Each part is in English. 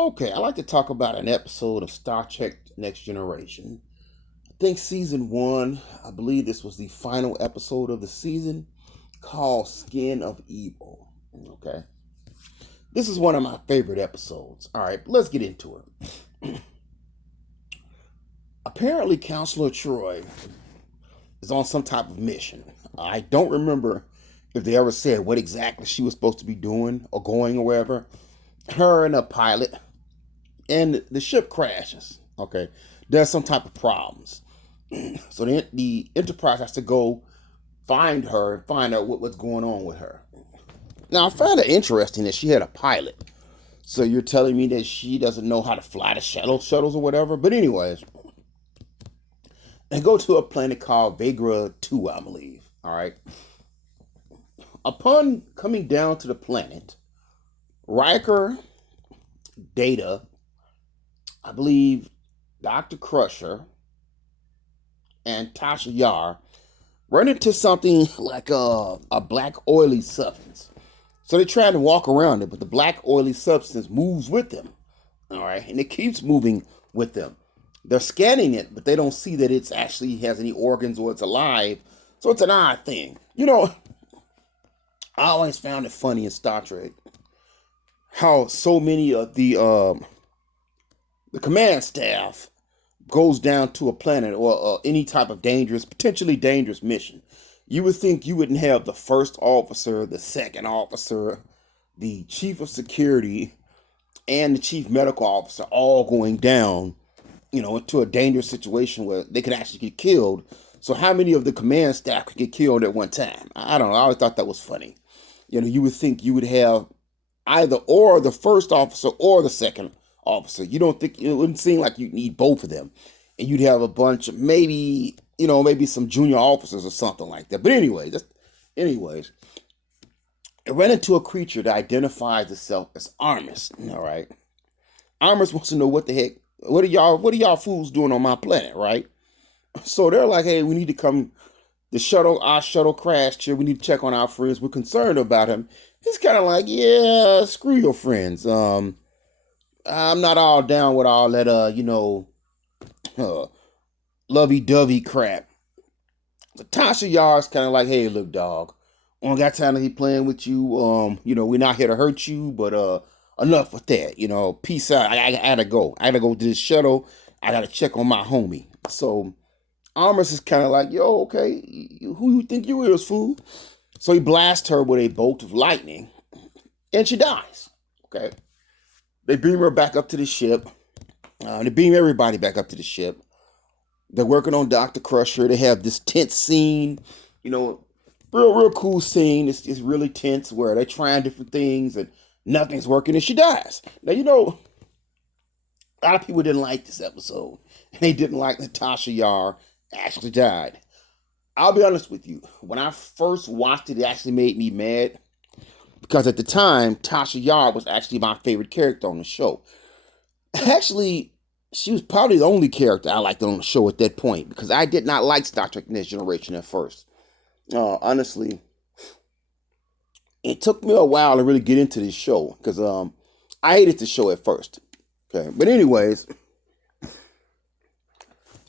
Okay, I'd like to talk about an episode of Star Trek Next Generation. I think season one, I believe this was the final episode of the season called Skin of Evil. Okay, this is one of my favorite episodes. All right, let's get into it. Apparently, Counselor Troy is on some type of mission. I don't remember if they ever said what exactly she was supposed to be doing or going or wherever. Her and a pilot, and the ship crashes. Okay, there's some type of problems. So the Enterprise has to go find her and find out what's going on with her. Now, I find it interesting that she had a pilot. So you're telling me that she doesn't know how to fly the shuttles or whatever? But anyways, they go to a planet called Vegra 2, I believe. All right. Upon coming down to the planet, Riker, Data, I believe Dr. Crusher, and Tasha Yar run into something like a black oily substance. So they try to walk around it, but the black oily substance moves with them. All right. And it keeps moving with them. They're scanning it, but they don't see that it's actually has any organs or it's alive. So it's an odd thing. I always found it funny in Star Trek how so many of the command staff goes down to a planet or any type of potentially dangerous mission. You would think you wouldn't have the first officer, the second officer, the chief of security, and the chief medical officer all going down, into a dangerous situation where they could actually get killed. So how many of the command staff could get killed at one time? I don't know. I always thought that was funny. You would think you would have either or the first officer or the second officer. You don't think it wouldn't seem like you'd need both of them, and you'd have a bunch of maybe some junior officers or something like that. But anyways, it ran into a creature that identifies itself as Armus. All right, Armus wants to know what the heck, what are y'all fools doing on my planet, right? So they're like, hey, we need to come. Our shuttle crashed here. We need to check on our friends. We're concerned about him. He's kind of like, yeah, screw your friends. I'm not all down with all that, uh, lovey-dovey crap. So Tasha Yar's kind of like, hey, look, dog, I don't got time to be playing with you. We're not here to hurt you, but enough with that. Peace out. I gotta go. I gotta go to this shuttle. I gotta check on my homie. So Amos is kind of like, yo, okay, who you think you is, fool? So he blasts her with a bolt of lightning, and she dies. Okay. They beam her back up to the ship. They beam everybody back up to the ship. They're working on Dr. Crusher. They have this tense scene, real cool scene. It's really tense where they're trying different things and nothing's working and she dies. Now, a lot of people didn't like this episode. And they didn't like Natasha Yar actually died. I'll be honest with you. When I first watched it, it actually made me mad. Because at the time, Tasha Yar was actually my favorite character on the show. Actually, she was probably the only character I liked on the show at that point. Because I did not like Star Trek Next Generation at first. Honestly, it took me a while to really get into this show. Because I hated the show at first. Okay, but anyways,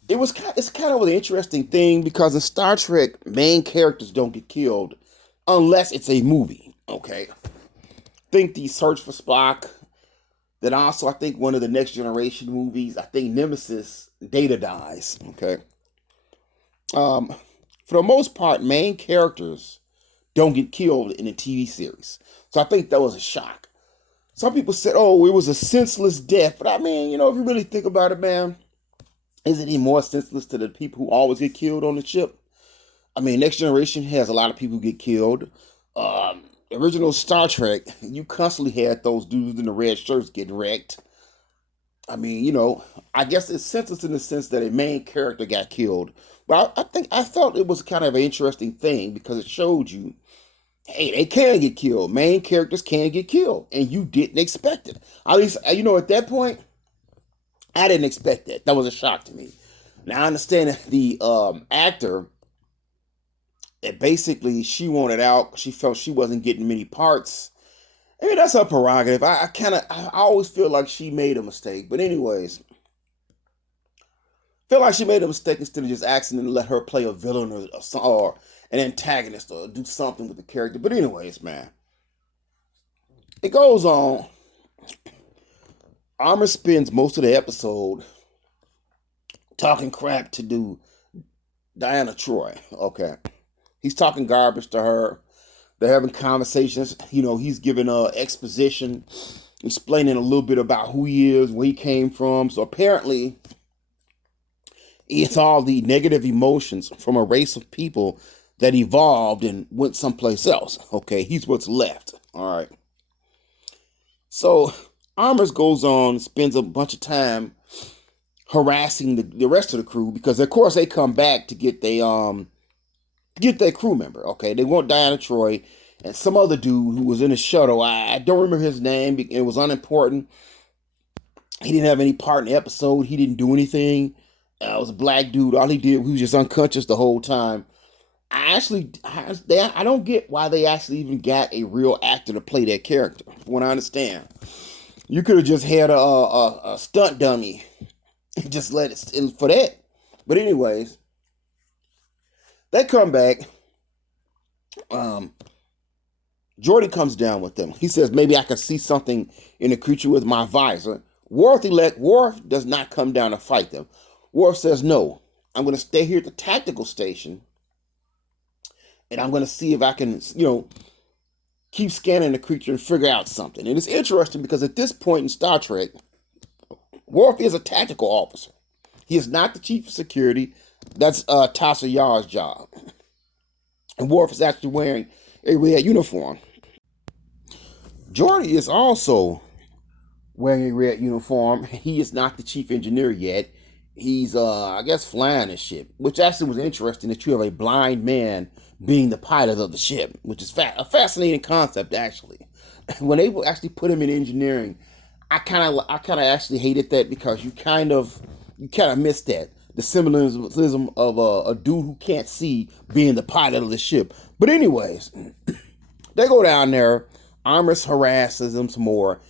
it's kind of an interesting thing because in Star Trek, main characters don't get killed unless it's a movie. Okay, think the Search for Spock. Then also, I think one of the Next Generation movies. I think Nemesis, Data dies. Okay, for the most part, main characters don't get killed in a TV series. So I think that was a shock. Some people said, "Oh, it was a senseless death," but I mean, if you really think about it, man, is it any more senseless to the people who always get killed on the ship? I mean, Next Generation has a lot of people who get killed. Original Star Trek, you constantly had those dudes in the red shirts getting wrecked. I mean, I guess it's senseless in the sense that a main character got killed. But I felt it was kind of an interesting thing because it showed you, hey, they can get killed. Main characters can get killed, and you didn't expect it. At least, at that point, I didn't expect that. That was a shock to me. Now I understand that the actor, that basically she wanted out. She felt she wasn't getting many parts, I mean, that's her prerogative. I always feel like she made a mistake. But anyways, feel like she made a mistake instead of just asking them to let her play a villain or an antagonist or do something with the character. But anyways, man, it goes on. Armor spends most of the episode talking crap to do Diana Troy. Okay, he's talking garbage to her. They're having conversations. He's giving exposition, explaining a little bit about who he is, where he came from. So apparently, it's all the negative emotions from a race of people that evolved and went someplace else. Okay, he's what's left. All right. So Armors goes on, spends a bunch of time harassing the rest of the crew because, of course, they come back to get their crew member. Okay, they want Diana Troy and some other dude who was in the shuttle. I don't remember his name. It was unimportant. He didn't have any part in the episode. He didn't do anything. It was a black dude. All he did, he was just unconscious the whole time. I don't get why they actually even got a real actor to play that character. From what I understand, you could have just had a stunt dummy and just let it in for that. But anyways, they come back. Jordy comes down with them. He says, maybe I can see something in the creature with my visor. Worf does not come down to fight them. Worf says, no, I'm going to stay here at the tactical station, and I'm going to see if I can, keep scanning the creature and figure out something. And it's interesting because at this point in Star Trek, Worf is a tactical officer. He is not the chief of security. That's Tasha Yar's job. And Worf is actually wearing a red uniform. Geordi is also wearing a red uniform. He is not the chief engineer yet. He's, I guess, flying the ship, which actually was interesting that you have a blind man being the pilot of the ship, which is a fascinating concept, actually. When they actually put him in engineering, I kind of actually hated that because you kind of missed that. The symbolism of a dude who can't see being the pilot of the ship. But anyways, they go down there. Armus harasses them some more.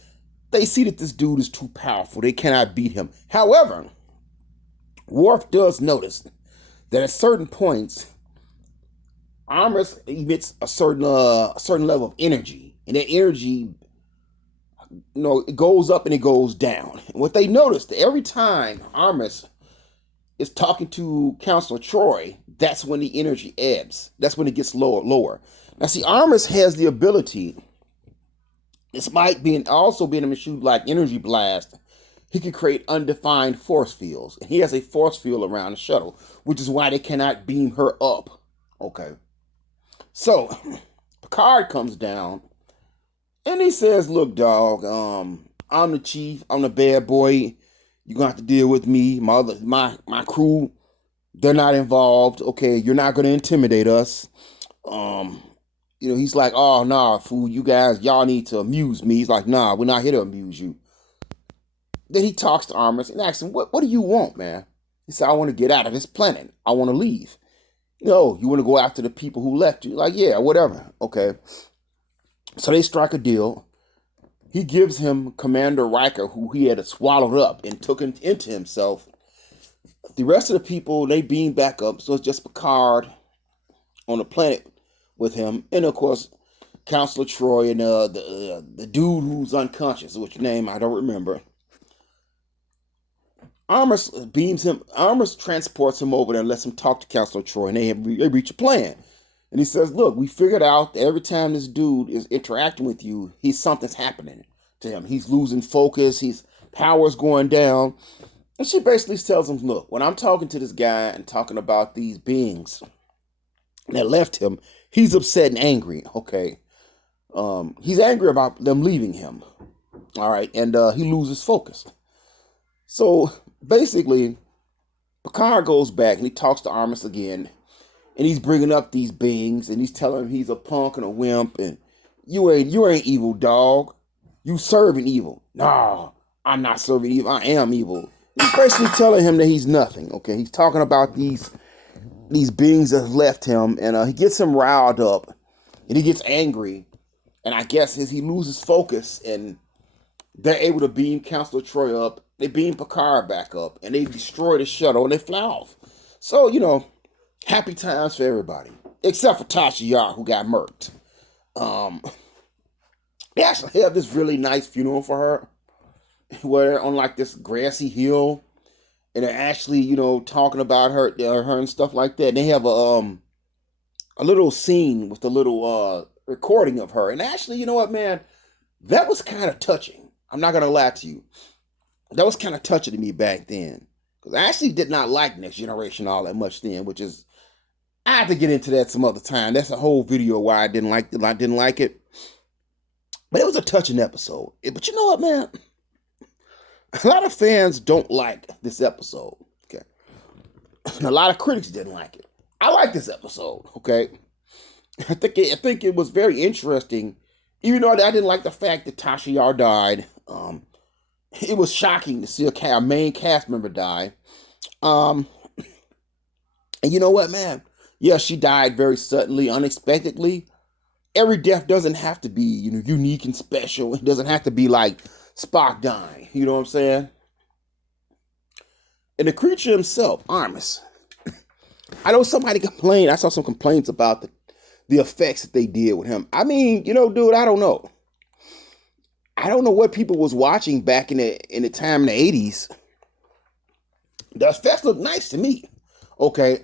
They see that this dude is too powerful. They cannot beat him. However, Worf does notice that at certain points, Armus emits a certain level of energy, and that energy, it goes up and it goes down. And what they noticed, every time Armus is talking to Counselor Troy, that's when the energy ebbs. That's when it gets lower. Now, see, Armus has the ability, despite also being able to shoot like energy blast, he can create undefined force fields. And he has a force field around the shuttle, which is why they cannot beam her up. Okay. So, Picard comes down, and he says, look, dog, I'm the chief. I'm the bad boy. You're going to have to deal with me. My crew, they're not involved. Okay, you're not going to intimidate us. He's like, oh, nah, fool, you guys, y'all need to amuse me. He's like, nah, we're not here to amuse you. Then he talks to Armus and asks him, what do you want, man? He said, I want to get out of this planet. I want to leave. You want to go after the people who left you? Like, yeah, whatever. Okay. So they strike a deal. He gives him Commander Riker, who he had swallowed up and took into himself. The rest of the people, they beam back up. So it's just Picard on the planet with him. And, of course, Counselor Troy and the dude who's unconscious, which name I don't remember. Armus transports him over there and lets him talk to Counselor Troy, and they reach a plan. And he says, look, we figured out that every time this dude is interacting with you, something's happening to him. He's losing focus, his power's going down. And she basically tells him, look, when I'm talking to this guy and talking about these beings that left him, he's upset and angry, okay? He's angry about them leaving him, all right? And he loses focus. So basically, Picard goes back and he talks to Armus again, and he's bringing up these beings, and he's telling him he's a punk and a wimp, and you ain't evil, dog. You serving evil. Nah, I'm not serving evil. I am evil. He's basically telling him that he's nothing. Okay, he's talking about these beings that left him, and he gets him riled up, and he gets angry, And I guess as he loses focus and they're able to beam Counselor Troy up, they beam Picard back up, and they destroy the shuttle and they fly off. So, happy times for everybody. Except for Tasha Yar, who got murked. Um, they actually have this really nice funeral for her, where they're on like this grassy hill, and they're actually, talking about her and stuff like that. And they have a little scene with a little recording of her. And actually, you know what, man, that was kind of touching. I'm not gonna lie to you. That was kind of touching to me back then, because I actually did not like Next Generation all that much then, which is, I have to get into that some other time. That's a whole video why I didn't like it. But it was a touching episode. But you know what, man? A lot of fans don't like this episode. Okay. And a lot of critics didn't like it. I like this episode. Okay. I think it was very interesting. Even though I didn't like the fact that Tasha Yar died. It was shocking to see a main cast member die. And you know what, man? Yeah, she died very suddenly, unexpectedly. Every death doesn't have to be, unique and special. It doesn't have to be like Spock dying. You know what I'm saying? And the creature himself, Armus. I know somebody complained. I saw some complaints about the effects that they did with him. I mean, dude, I don't know. I don't know what people was watching back in the time in the 80s. The effects looked nice to me. Okay.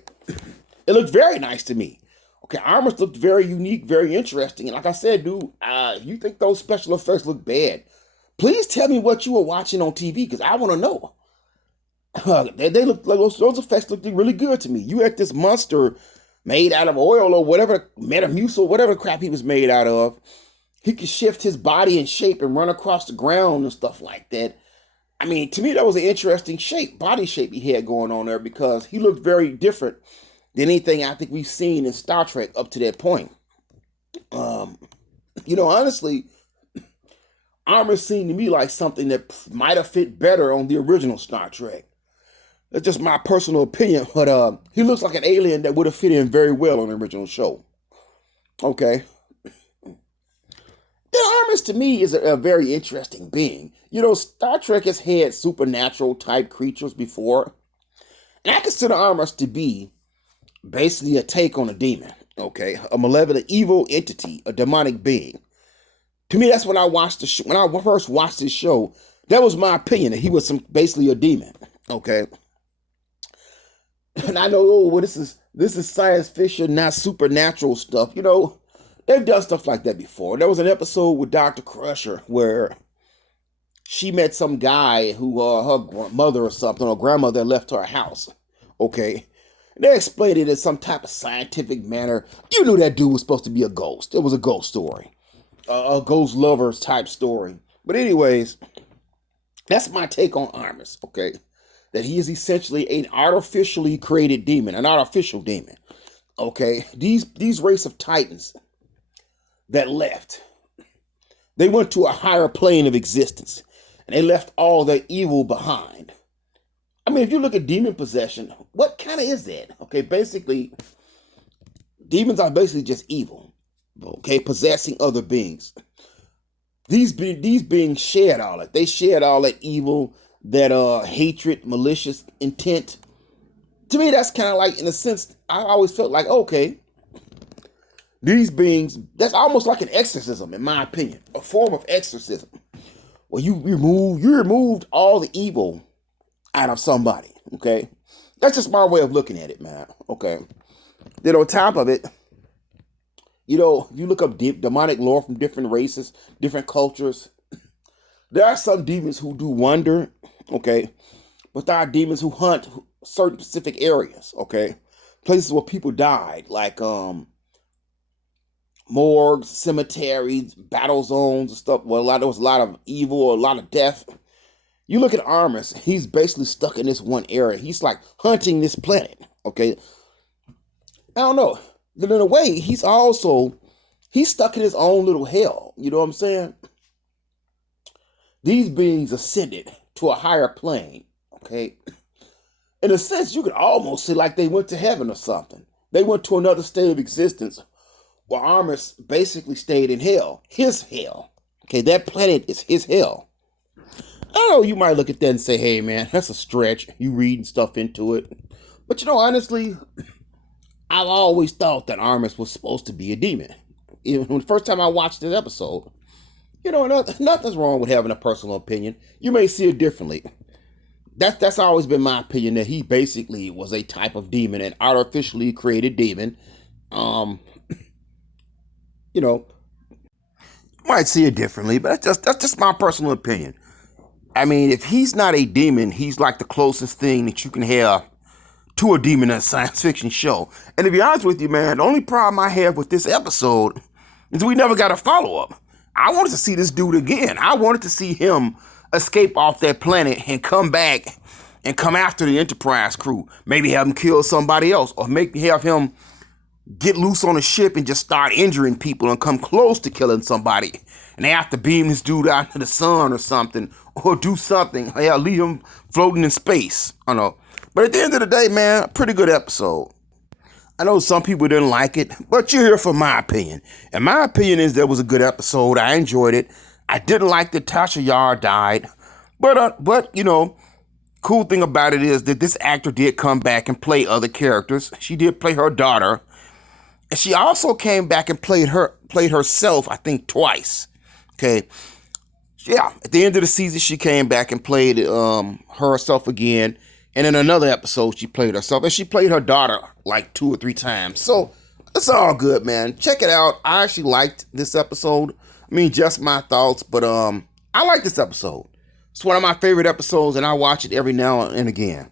It looked very nice to me. Okay, Armus looked very unique, very interesting. And like I said, dude, you think those special effects look bad, please tell me what you were watching on TV, because I want to know. They look like those effects looked really good to me. You had this monster made out of oil or whatever, Metamucil, whatever crap he was made out of. He could shift his body and shape and run across the ground and stuff like that. I mean, to me, that was an interesting body shape he had going on there, because he looked very different than anything I think we've seen in Star Trek up to that point. Honestly, Armor seemed to me like something that might have fit better on the original Star Trek. That's just my personal opinion, but he looks like an alien that would have fit in very well on the original show. Okay. Armus to me is a very interesting being. Star Trek has had supernatural type creatures before, and I consider Armus to be basically a take on a demon, okay? A malevolent evil entity, a demonic being. To me, that's when I first watched this show, that was my opinion, that he was basically a demon, okay? And I know, this is science fiction, not supernatural stuff. They've done stuff like that before. There was an episode with Dr. Crusher where she met some guy who, her mother or something, or grandmother left her house, okay? They explained it in some type of scientific manner. You knew that dude was supposed to be a ghost. It was a ghost story. A ghost lovers type story. But anyways, that's my take on Armus, okay? That he is essentially an artificially created demon, an artificial demon, okay? These race of Titans that left, they went to a higher plane of existence, and they left all their evil behind. I mean, if you look at demon possession, what kind of is that? Okay, basically, demons are basically just evil, okay, possessing other beings. These beings shared all that. They shared all that evil, that hatred, malicious intent. To me, that's kind of like, in a sense, I always felt like, okay, these beings, that's almost like an exorcism, in my opinion, a form of exorcism, where you removed all the evil out of somebody, okay? That's just my way of looking at it, man, okay? Then on top of it, if you look up demonic lore from different races, different cultures, there are some demons who do wonder, okay? But there are demons who hunt certain specific areas, okay? Places where people died, like morgues, cemeteries, battle zones, and stuff. Well, there was a lot of evil, a lot of death. You look at Armus, he's basically stuck in this one area. He's like hunting this planet, okay? I don't know. But in a way, he's stuck in his own little hell. You know what I'm saying? These beings ascended to a higher plane, okay? In a sense, you could almost say like they went to heaven or something. They went to another state of existence Well, Armus basically stayed in hell, his hell. Okay, that planet is his hell. I know you might look at that and say, hey man, that's a stretch. You reading stuff into it. But honestly, I've always thought that Armus was supposed to be a demon. Even when the first time I watched this episode, nothing's wrong with having a personal opinion. You may see it differently. That's always been my opinion, that he basically was a type of demon, an artificially created demon. Um, you know, might see it differently, but that's just my personal opinion. I mean, if he's not a demon, he's like the closest thing that you can have to a demon in a science fiction show. And to be honest with you, man, the only problem I have with this episode is we never got a follow-up. I wanted to see this dude again. I wanted to see him escape off that planet and come back and come after the Enterprise crew. Maybe have him kill somebody else, or have him get loose on a ship and just start injuring people and come close to killing somebody. And they have to beam this dude out to the sun or something, or do something. Hell, leave him floating in space. I don't know. But at the end of the day, man, a pretty good episode. I know some people didn't like it, but you're here for my opinion. And my opinion is that was a good episode. I enjoyed it. I didn't like that Tasha Yar died. But cool thing about it is that this actor did come back and play other characters. She did play her daughter. And she also came back and played herself, I think, twice. Okay. Yeah, at the end of the season, she came back and played herself again. And in another episode, she played herself. And she played her daughter like 2 or 3 times. So it's all good, man. Check it out. I actually liked this episode. I mean, just my thoughts. But I like this episode. It's one of my favorite episodes, and I watch it every now and again.